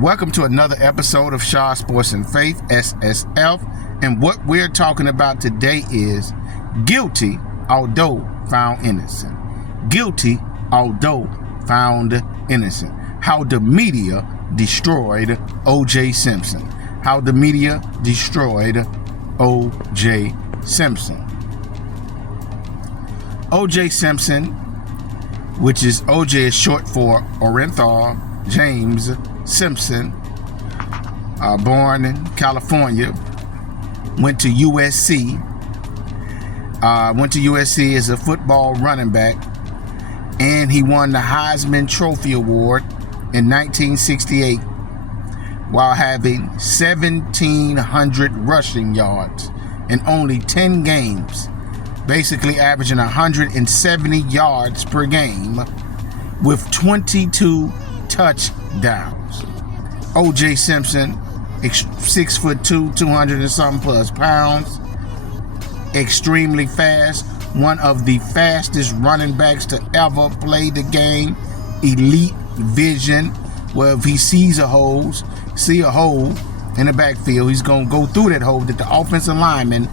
Welcome to another episode of Shaw Sports and Faith, SSF. And what we're talking about today is guilty, although found innocent. Guilty, although found innocent. How the media destroyed O.J. Simpson. How the media destroyed O.J. Simpson. O.J. Simpson, which is O.J. is short for Orenthal James Simpson, born in California, went to USC. Went to USC as a football running back, and he won the Heisman Trophy Award in 1968 while having 1,700 rushing yards in only 10 games, basically averaging 170 yards per game with 22 touchdowns. O.J. Simpson, 6'2", 200 and something plus pounds, extremely fast, one of the fastest running backs to ever play the game, elite vision, where if he sees a hole in the backfield, he's going to go through that hole that the offensive lineman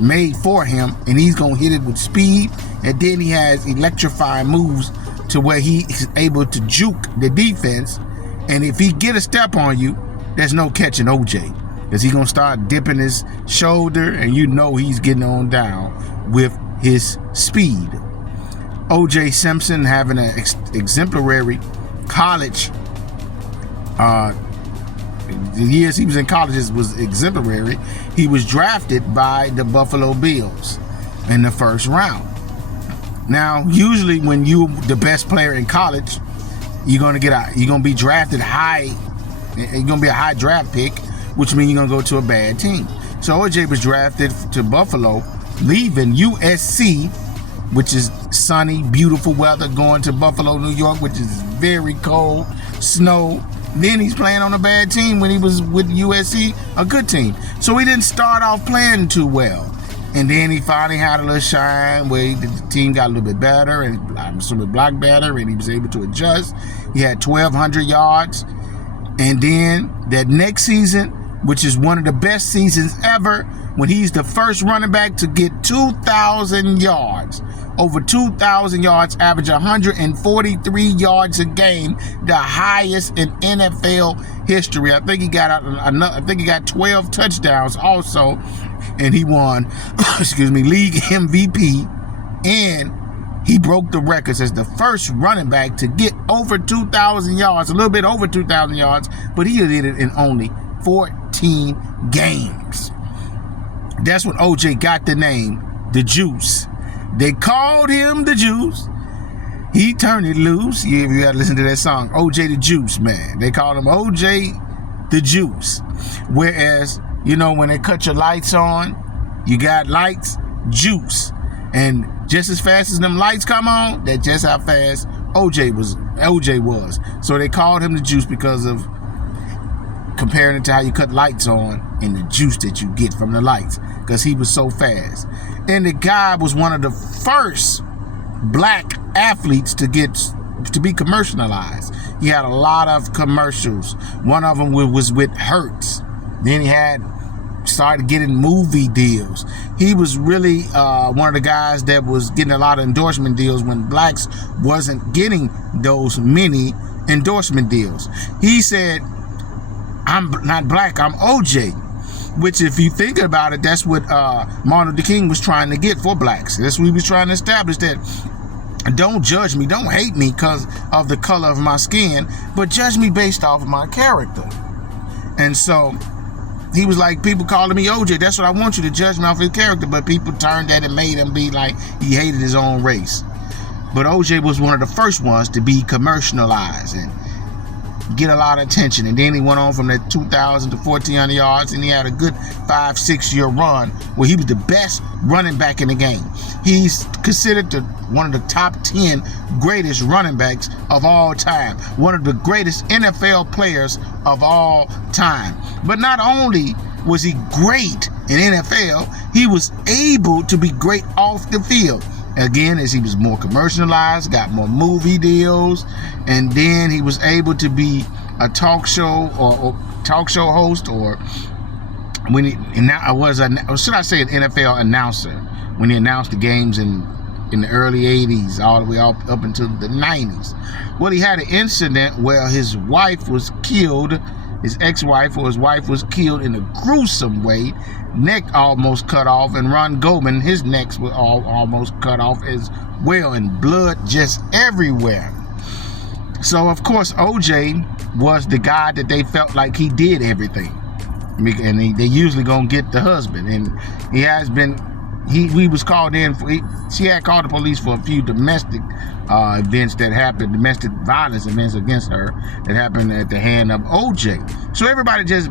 made for him, and he's going to hit it with speed. And then he has electrifying moves to where he is able to juke the defense, and if he get a step on you, there's no catching OJ, because he's going to start dipping his shoulder, and you know he's getting on down with his speed. O.J. Simpson having an exemplary college, the years he was in college was exemplary. He was drafted by the Buffalo Bills in the first round. Now, usually when you're the best player in college, you're gonna be drafted high. You're gonna be a high draft pick, which means you're gonna go to a bad team. So OJ was drafted to Buffalo, leaving USC, which is sunny, beautiful weather, going to Buffalo, New York, which is very cold, snow. Then he's playing on a bad team when he was with USC, a good team. So he didn't start off playing too well. And then he finally had a little shine where the team got a little bit better, and I'm assuming blocked better, and he was able to adjust. He had 1,200 yards. And then that next season, which is one of the best seasons ever, when he's the first running back to get 2,000 yards, over 2,000 yards, average 143 yards a game, the highest in NFL history. I think he got 12 touchdowns also, and he won, league MVP, and he broke the records as the first running back to get over 2,000 yards, a little bit over 2,000 yards, but he did it in only 14 games. That's when OJ got the name, The Juice. They called him The Juice. He turned it loose. You got to listen to that song, OJ the Juice, man. They called him OJ the Juice. Whereas, when they cut your lights on, you got lights, juice. And just as fast as them lights come on, that's just how fast OJ was. So they called him The Juice because of comparing it to how you cut lights on and the juice that you get from the lights, because he was so fast. And the guy was one of the first black athletes to be commercialized. He had a lot of commercials. One of them was with Hertz. Then he started getting movie deals. He was really one of the guys that was getting a lot of endorsement deals when blacks wasn't getting those many endorsement deals. He said, "I'm not black, I'm OJ," which, if you think about it, that's what Martin Luther King was trying to get for blacks. That's what he was trying to establish, that don't judge me, don't hate me because of the color of my skin, but judge me based off of my character. And so he was like, people calling me OJ, that's what I want you to judge me off his character. But people turned that and made him be like he hated his own race. But OJ was one of the first ones to be commercialized and get a lot of attention. And then he went on from that 2,000 to 1,400 yards, and he had a good 5-6 year run where he was the best running back in the game. He's considered one of the top 10 greatest running backs of all time, one of the greatest NFL players of all time. But not only was he great in NFL, he was able to be great off the field. Again, as he was more commercialized, got more movie deals, and then he was able to be a talk show or talk show host, or when he was should I say an NFL announcer when he announced the games in the early 80s all the way up until the 90s. Well, he had an incident where his wife was killed, his ex-wife or his wife was killed in a gruesome way, neck almost cut off, and Ron Goldman, his neck was almost cut off as well, and blood just everywhere. So of course OJ was the guy that they felt like he did everything, and they usually gonna get the husband, and he has been. He was called in. She had called the police for a few domestic events that happened, domestic violence events against her that happened at the hand of OJ. So everybody just,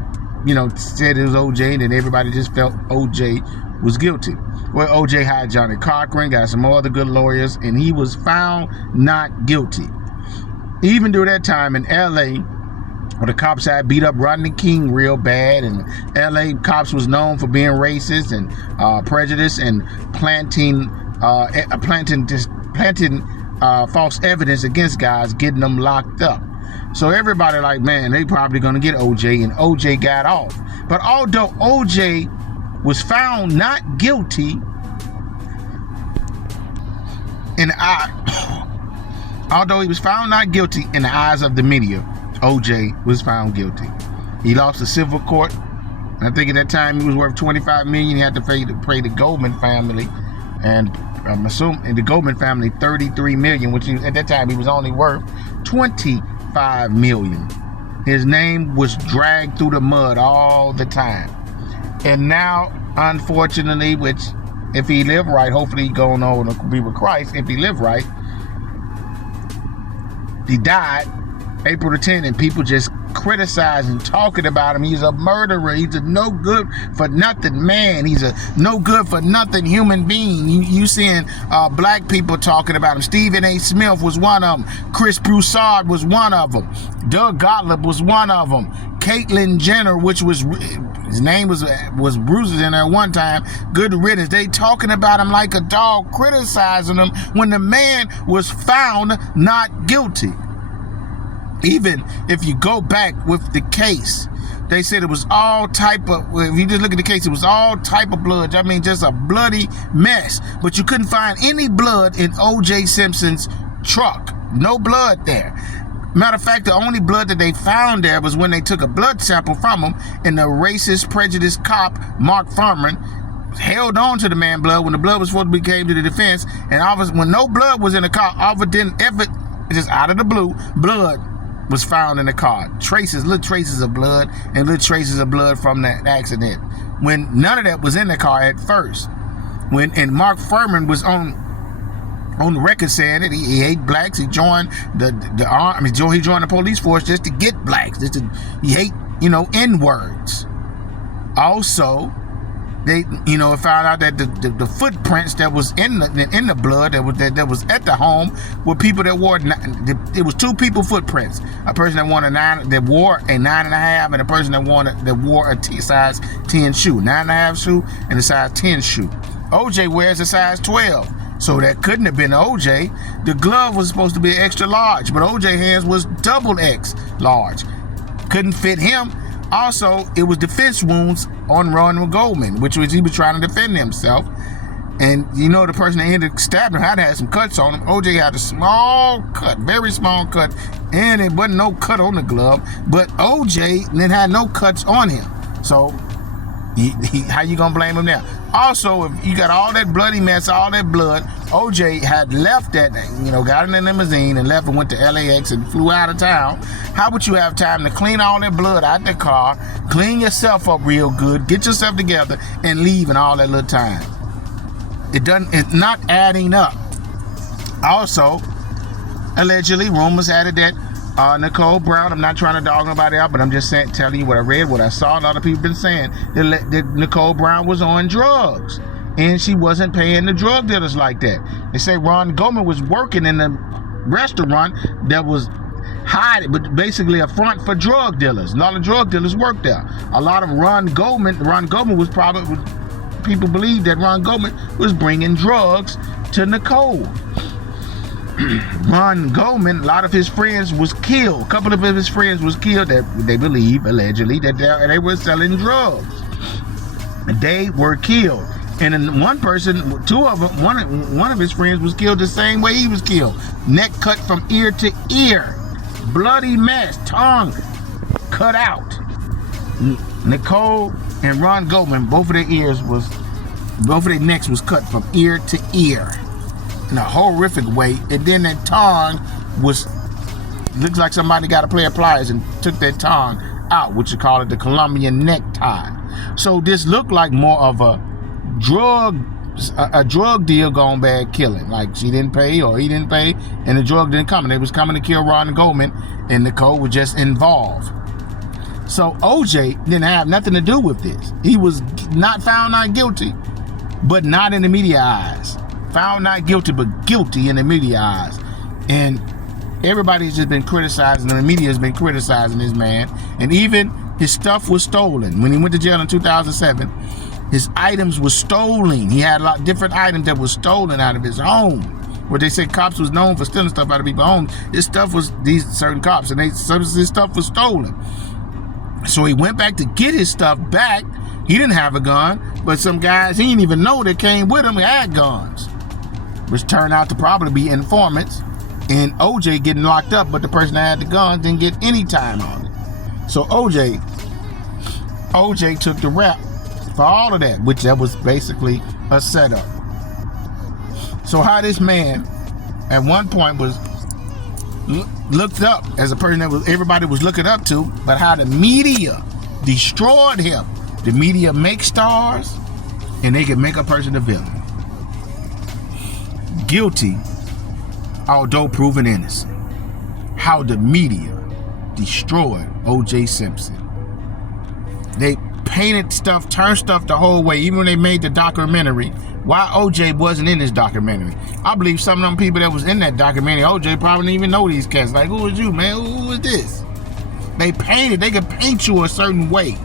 said it was OJ, and then everybody just felt OJ was guilty. Well, OJ hired Johnny Cochran, got some other good lawyers, and he was found not guilty. Even during that time in LA, where the cops had beat up Rodney King real bad, and LA cops was known for being racist and prejudiced and planting false evidence against guys, getting them locked up. So everybody like, man, they probably gonna get OJ, and OJ got off. But although OJ was found not guilty although he was found not guilty in the eyes of the media, OJ was found guilty. He lost the civil court. I think at that time he was worth $25 million. He had to pay the Goldman family, and I'm assuming the Goldman family $33 million, which at that time he was only worth $25 million. His name was dragged through the mud all the time, and now, unfortunately, which if he lived right, hopefully he going on to be with Christ. If he lived right, he died April the 10th, and people just criticizing, talking about him. He's a murderer. He's a no good for nothing man. He's a no good for nothing human being. You seeing black people talking about him. Stephen A. Smith was one of them. Chris Broussard was one of them. Doug Gottlieb was one of them. Caitlyn Jenner, which was his name was Bruises in there one time. Good riddance. They talking about him like a dog, criticizing him when the man was found not guilty. Even if you go back with the case, they said it was all type of, if you just look at the case, it was all type of blood. I mean, just a bloody mess. But you couldn't find any blood in O.J. Simpson's truck. No blood there. Matter of fact, the only blood that they found there was when they took a blood sample from him, and the racist, prejudiced cop, Mark Furman, held on to the man blood when the blood was supposed to be came to the defense. And when no blood was in the car, all of it didn't ever, just out of the blue, blood was found in the car. Little traces of blood, and little traces of blood from that accident, when none of that was in the car at first. And Mark Furman was on the record saying that he hate blacks. He joined he joined the police force just to get blacks. He hate N-words. Also, they found out that the footprints that was in the blood that was at the home were people that wore, it was two people footprints. A person that wore a 9.5, and a person that wore a size 10 shoe, 9.5 shoe and a size 10 shoe. OJ wears a size 12, so that couldn't have been OJ. The glove was supposed to be extra large, but OJ hands was double X large. Couldn't fit him. Also, it was defense wounds on Ron Goldman, which was he was trying to defend himself. And the person that ended up stabbing him had some cuts on him. OJ had a small cut, very small cut, and it wasn't no cut on the glove. But OJ then had no cuts on him. So how you gonna blame him now? Also, if you got all that bloody mess, all that blood, OJ had left that, got in a limousine and left and went to LAX and flew out of town. How would you have time to clean all that blood out the car, clean yourself up real good, get yourself together, and leave in all that little time? It's not adding up. Also, allegedly, rumors had it that Nicole Brown, I'm not trying to dog nobody out, but I'm just telling you what I read, what I saw. A lot of people been saying that Nicole Brown was on drugs, and she wasn't paying the drug dealers like that. They say Ron Goldman was working in a restaurant that was but basically a front for drug dealers. A lot of drug dealers worked there. A lot of Ron Goldman was probably, people believe that Ron Goldman was bringing drugs to Nicole. Ron Goldman, a lot of his friends was killed. A couple of his friends was killed that they believe, allegedly, that they were selling drugs. They were killed. And then one person, two of them, one of his friends was killed the same way he was killed. Neck cut from ear to ear. Bloody mess. Tongue cut out. Nicole and Ron Goldman, both of their necks was cut from ear to ear in a horrific way. And then that tongue looks like somebody got a pair of pliers and took that tongue out, which you call it the Colombian necktie. So this looked like more of a drug deal gone bad killing. Like she didn't pay or he didn't pay and the drug didn't come. And they was coming to kill Ron Goldman and Nicole was just involved. So OJ didn't have nothing to do with this. He was found not guilty, but not in the media eyes. Found not guilty, but guilty in the media eyes. And everybody's just been criticizing, and the media has been criticizing this man. And even his stuff was stolen. When he went to jail in 2007, his items were stolen. He had a lot of different items that were stolen out of his home. Where they said cops was known for stealing stuff out of people's homes. His stuff was these certain cops, and his stuff was stolen. So he went back to get his stuff back. He didn't have a gun, but some guys he didn't even know that came with him had guns, which turned out to probably be informants. And OJ getting locked up, but the person that had the guns didn't get any time on it. So OJ took the rap for all of that, which that was basically a setup. So how this man at one point was looked up as a person that everybody was looking up to, but how the media destroyed him. The media make stars and they can make a person a villain. Guilty, although proven innocent. How the media destroyed O.J. Simpson. They painted stuff, turned stuff the whole way, even when they made the documentary. Why O.J. wasn't in this documentary? I believe some of them people that was in that documentary, O.J. probably didn't even know these cats. Like, who is you, man? Who is this? They could paint you a certain way.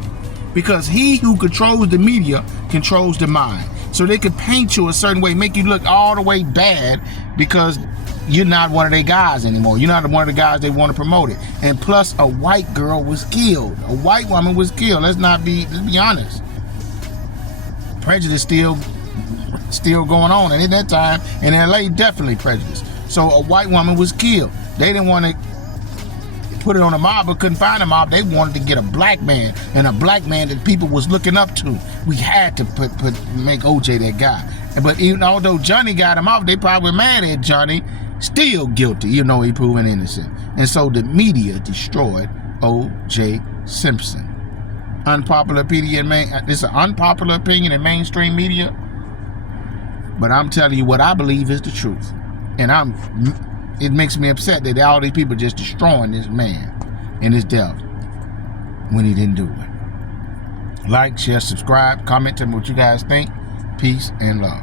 Because he who controls the media controls the mind. So they could paint you a certain way, make you look all the way bad because you're not one of their guys anymore. You're not one of the guys they want to promote it. And plus, a white girl was killed. A white woman was killed. Let's be honest. Prejudice still going on. And at that time, in LA, definitely prejudice. So a white woman was killed. They didn't want to put it on a mob, but couldn't find a mob. They wanted to get a black man, and a black man that people was looking up to. We had to make OJ that guy. But even although Johnny got him off, they probably were mad at Johnny. Still guilty, he proven innocent. And so the media destroyed O.J. Simpson. Unpopular opinion, it's an unpopular opinion in mainstream media. But I'm telling you what I believe is the truth. And it makes me upset that all these people just destroying this man and his death when he didn't do it. Like, share, subscribe, comment, tell me what you guys think. Peace and love.